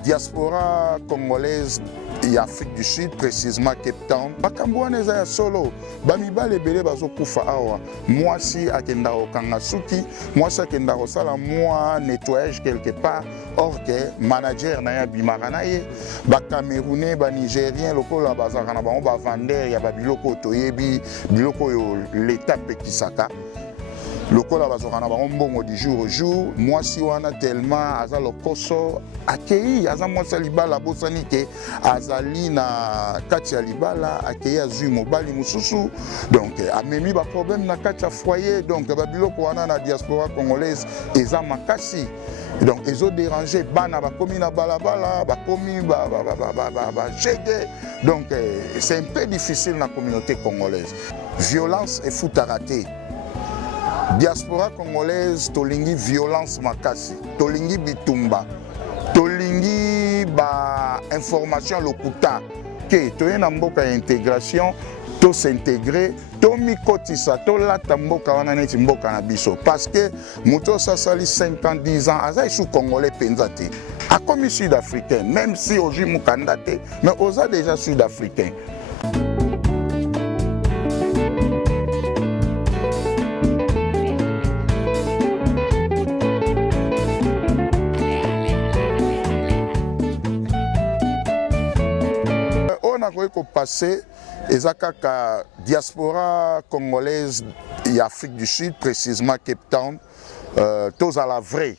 Diaspora congolaise et Afrique du Sud, précisément Cape Town. Bakambouane eza solo. Bamibale belé bazo kufa awa. Moi si akenda okangasuki, moi si akenda osala moi nettoyage quelque part. Or que manager na ya bimarana ye. Ba Camerounais, ba Nigérien lokola bazaka na bango ba vendeur ya ba biloko toyebi, biloko yo l'état pekisaka. Lokola bazokana bango mbongo du jour au jour, moi si wana tellement aza lokoso akei aza mwasa libala bosani ke azali na kati ya libala akei azui mobali mususu, donc amemi ba problème na kati ya foyer, donc ba biloko wana na diaspora congolaise eza makasi. Donc ils ont dérangé bana bakomi na balabala bakomi ba chege, donc c'est un peu difficile dans la communauté congolaise. Violence et foot à rater. Diaspora congolaise tolingi violence makasi, tolingi bitumba, tolingi ba information lokuta ke toyena mboka ya intégration to s'intégrer to mikotisa to lata mboka wana neti mboka na biso parce que muto sasali 5 ans 10 ans aza isu congolais penza te akomi sud-africain même si oji mukanda te mais oza déjà sud-africain. Passé ezakaka diaspora congolaise et Afrique du Sud, précisément Cape Town, tous à la vraie,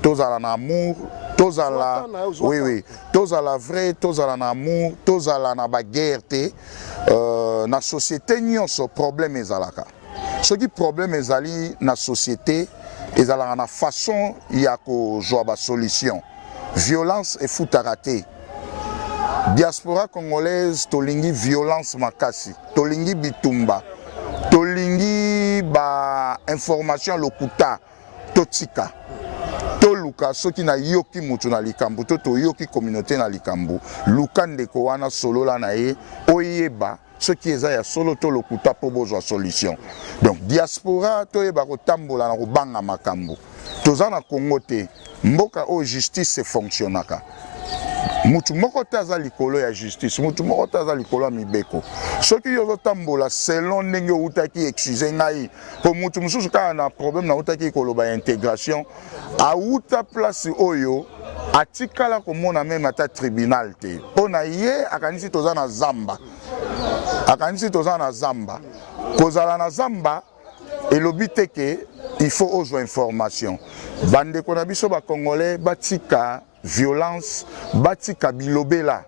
tous à l'amour, tous à la oui, tous à la vraie, tous à l'amour, tous à la guerre. Na société nyonso problème ezalaka. Ce qui problème ezali na société ezalaka na façon ya ko joa ba solution. Violence et foot à rater. Diaspora congolaise tolingi violence makasi, tolingi bitumba, tolingi ba information lokuta, totika, toluka soki na yoki mutu na likambu, to yoki communauté na likambu, luka ndeko wana solo la na ye, oyeba soki eza ya solo to lokuta po bozwa solution. Donc diaspora toyeba kotambola na kobanga makambu. Toza na Congo te, mboka o justice se fonctionnaka. Mutu moko taza likolo ya justice, mutu moko taza likolo ya mibeko. Soki yozo tambola selon ndenge utaki excuse ngai, po mutu mususu kaka na problème na utaki koloba ya intégration, a uta place oyo atikala komona même ata tribunal te. Pona ye akanisi toza na zamba. Akanisi toza na zamba. Kozala na zamba elobi te ke il faut ozo information. Bande kona biso ba congolais batika violence, batika bilobela,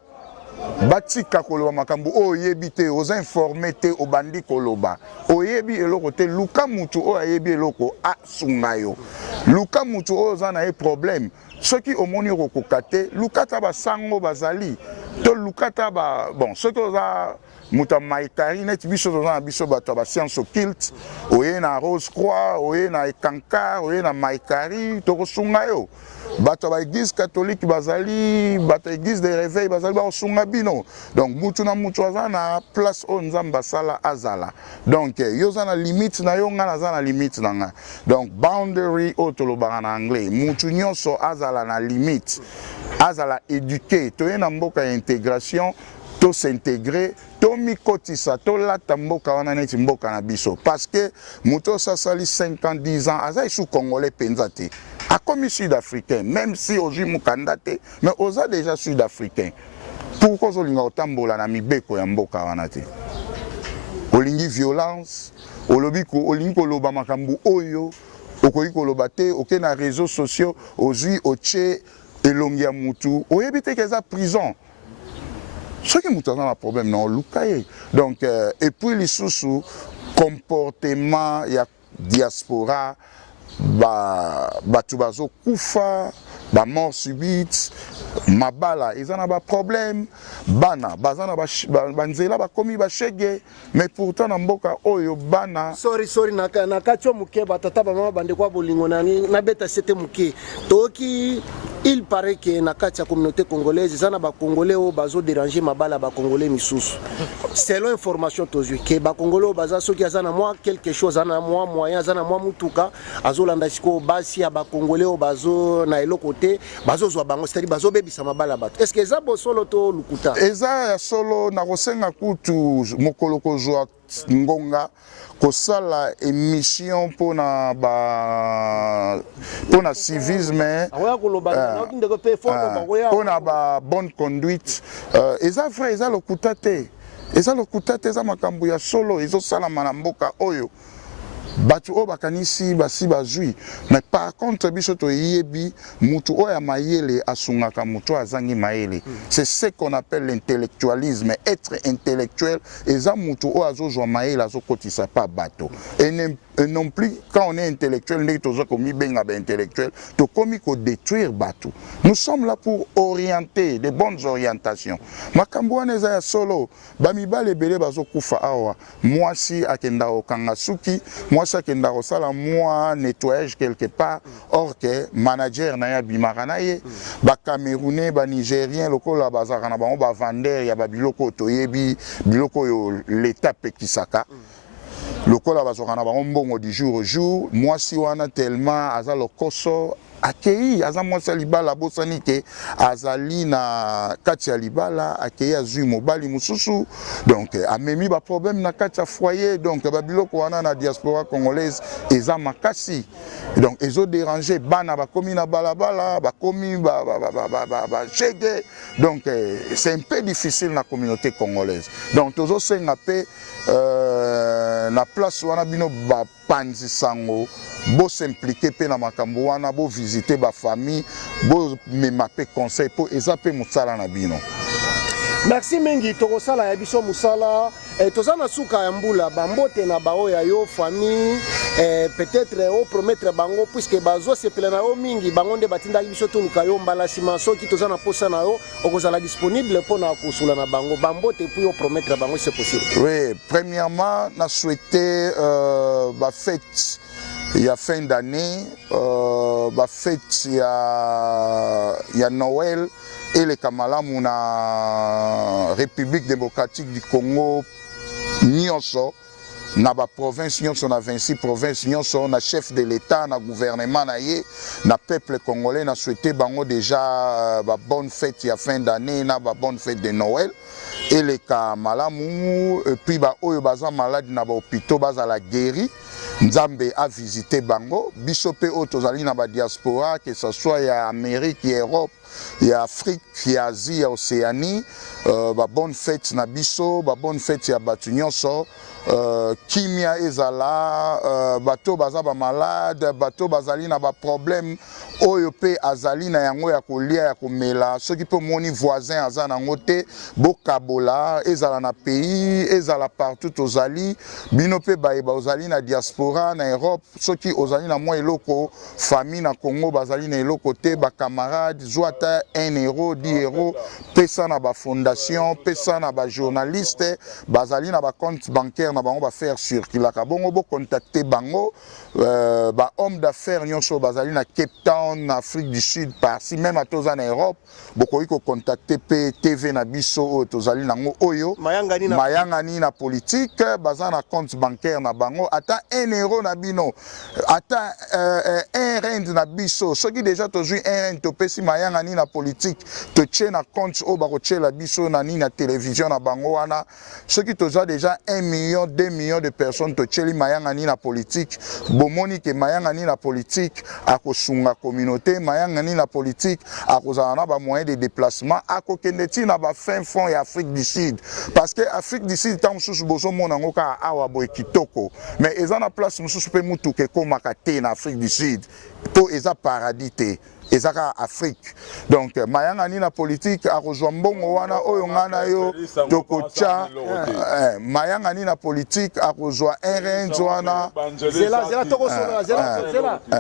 batika koloba makambu oyebi te, oza informé te obandi koloba, oyebi eloko te, luka mutu o ayebi eloko a sungayo, luka mutu o oza na ye problème, soki omoni okokate, luka ta ba sango bazali, to luka ta ba, bon, soki oza muta maikari neti biso toza na biso bato ba science occulte, oye na Rose Croix, oye na Ekankar, oye na maikari, toko sungayo. Bato ba église catholique bazali, bato église de réveil bazali ba osunga bino. Donc mutu na mutu aza na place o nzamba sala azala. Donc yo za na limite na yo nga na za na limite na nga. Donc boundary o tolobaka na anglais. Mutu nyonso azala na limite. Azala éduqué. To na mboka ya intégration, to s'intégrer, to mikotisa, to lata mboka wana neti mboka na biso. Parce que mutu sasali 5 ans 10 ans aza isu congolais penza te. A comme sud-africain, même si aujourd'hui mukanda te, mais oza déjà sud-africain. Pourquoi olinga otambola na mibeko ya mboka wana te? Olingi violence, olingi koloba makambu oyo, okoki koloba te, oke na réseaux sociaux, ozui oche elongi ya mutu, oyebi te keza prison. Ce qui mutu aza na problème na oluka ye. Donc et puis lisusu comportement ya diaspora batu bazo kufa, ba mort subite, mabala ezana ba problème, bana bazana ba nzela ba komi ba shege, mais pourtant na mboka oyo bana sorry na katio muke batata ba mama bande kwa bolingo na beta sete muke toki. Il paraît que na kati ya communauté congolaise ezana ba congolais o bazo déranger mabala ba congolais misusu. Selon information tozui ke ba congolais baza soki azana moi quelque chose ana moi moyen azana moi mutuka azolanda siko basi ya ba congolais o bazo na eloko te bazo zwa bango c'est-à-dire bazo bebisa mabala bato. Est-ce que eza bo solo to lukuta? Eza ya solo na kosenga kutu mokolo kozwa ngonga kosala émission pona civisme pona ba bonne conduite. Eza vrai, eza lokuta te. Eza lokuta te, eza makambo ya solo ezosalama na mboka oyo. Batu o bakanisi basi bazui, mais par contre biso to yebi mutu o ya mayele asungaka mutu azangi mayele. C'est ce qu'on appelle l'intellectualisme. Être intellectuel eza mutu o azozwa mayele azokotisa pa bato. Et non plus quand on est intellectuel ndeki tozo komi benga ba intellectuel to komi ko détruire bato. Nous sommes là pour orienter des bonnes orientations. Makambo wana eza ya solo bamibale ebele bazokufa awa mwasi akenda okanga suki mwasi akenda kosala mwa nettoyage quelque part or que manager na ya bimaka na ye ba Camerounais ba Nigérien lokola bazaka na bango ba vendeur ya ba biloko toyebi biloko yo l'état pekisaka lokola bazaka na bango mbongo du jour au jour mwasi wana tellement aza lokoso akei aza mwasi libala bosani ke azali na kati ya libala akei azui mobali mususu donc amemi ba problème na kati ya foyer donc ba biloko wana na diaspora congolaise eza makasi donc ezo déranger bana bakomi na balabala bakomi ba chege donc c'est un peu difficile na communauté congolaise donc tozo senga pe na place wana bino ba panzi sango bo s'impliquer pe na makambo wana bo visiter ba famille bo mema pe conseil po ezape musala na bino. Merci mingi tokosala ya biso musala tozana suka ya mbula bambote na bao ya yo famille peut-être o promettre bango puisque bazo sepela na yo mingi bango nde batinda biso toluka yo mbala sima soki tozana posa na yo okozala disponible pona kusula na bango bambote puis o promettre bango c'est possible. Oui, premièrement na souhaiter ba fête il y a fin d'année ba fête il y a Noël et les Kamalamu na République démocratique du Congo nyonso na ba province nyonso na 26 provinces nyonso na chef de l'état na gouvernement na ye na peuple congolais na souhaité bango déjà ba bonne fête il y a fin d'année na ba bonne fête de Noël et les Kamalamu et puis ba oyo baza malade na ba hôpitaux baza la guéri Nzambe a visité bango biso pe o tozali na ba diaspora que ce soit ya Amérique ya Europe ya Afrique ya Asie ya Océanie ba bonne fête na biso ba bonne fête ya batu nyonso kimia ezala bato baza ba malade bato bazali na ba problème oyo pe azali na yango ya kolia ya komela soki pe moni voisin aza nango te bokabola ezala na pays ezala partout ozali bino pe bayeba ozali na diaspora na Europe soki ozali na mwa eloko famille na Congo bazali na eloko te ba camarade zwata 1 euro 10 euros pesa na ba fondation pesa na ba journaliste bazali na ba compte bancaire na bango ba faire circuler ka bongo bo contacter bango ba homme d'affaires nyonso bazali na Cape Town en Afrique du Sud par-ci même à tous en Europe beaucoup ko contacter pe TV na biso tozali nango oyo mayangani na politique baza na compte bancaire na bango ata 1 euro na bino ata 1 rand na biso soki déjà tozui 1 rand to pesi mayangani na politique to tche na compte o bako tche la biso na ni na télévision na bango wana soki toza déjà 1 million 2 millions de personnes to tche li mayangani na politique bomoni ke mayangani na politique akosunga communauté mayangani na politique akozala na ba moyen de déplacement akokende ti na ba fin fond ya Afrique du Sud parce que Afrique du Sud tant mususu bozo mona ngoka awa boy kitoko mais ezana place mususu pe mutu ke komaka te na Afrique du Sud po eza paradis te ezaka Afrique donc mayangani na politique akozwa mbongo wana oyo ngana yo tokocha mayangani na politique akozwa RN wana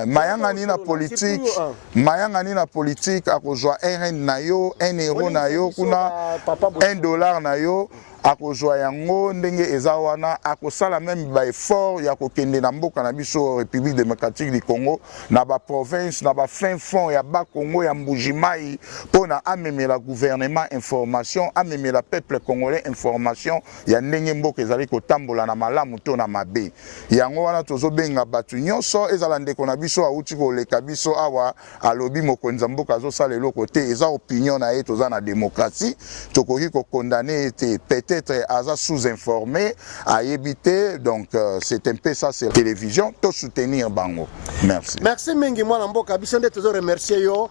mayangani na politique akozwa RN na yo 1 euro na yo kuna $1 na yo akozwa yango ndenge eza wana akosala même ba effort ya kokende na mboka na biso République démocratique du Congo na ba province na ba fin fond ya ba Congo ya Mbujimai pona amemela gouvernement information amemela peuple congolais information ya ndenge mboka ezali kotambola na malamu to na mabe yango wana tozobenga batu nyonso ezala ndeko na biso auti koleka biso awa alobi mokonzi mboka azosala eloko te eza opinion na ye toza na démocratie tokoki ko condamner te peut-être aza sous-informé à éviter donc c'est un peu ça c'est télévision to soutenir bango merci merci mingi mwana mboka biso nde tozo remercier yo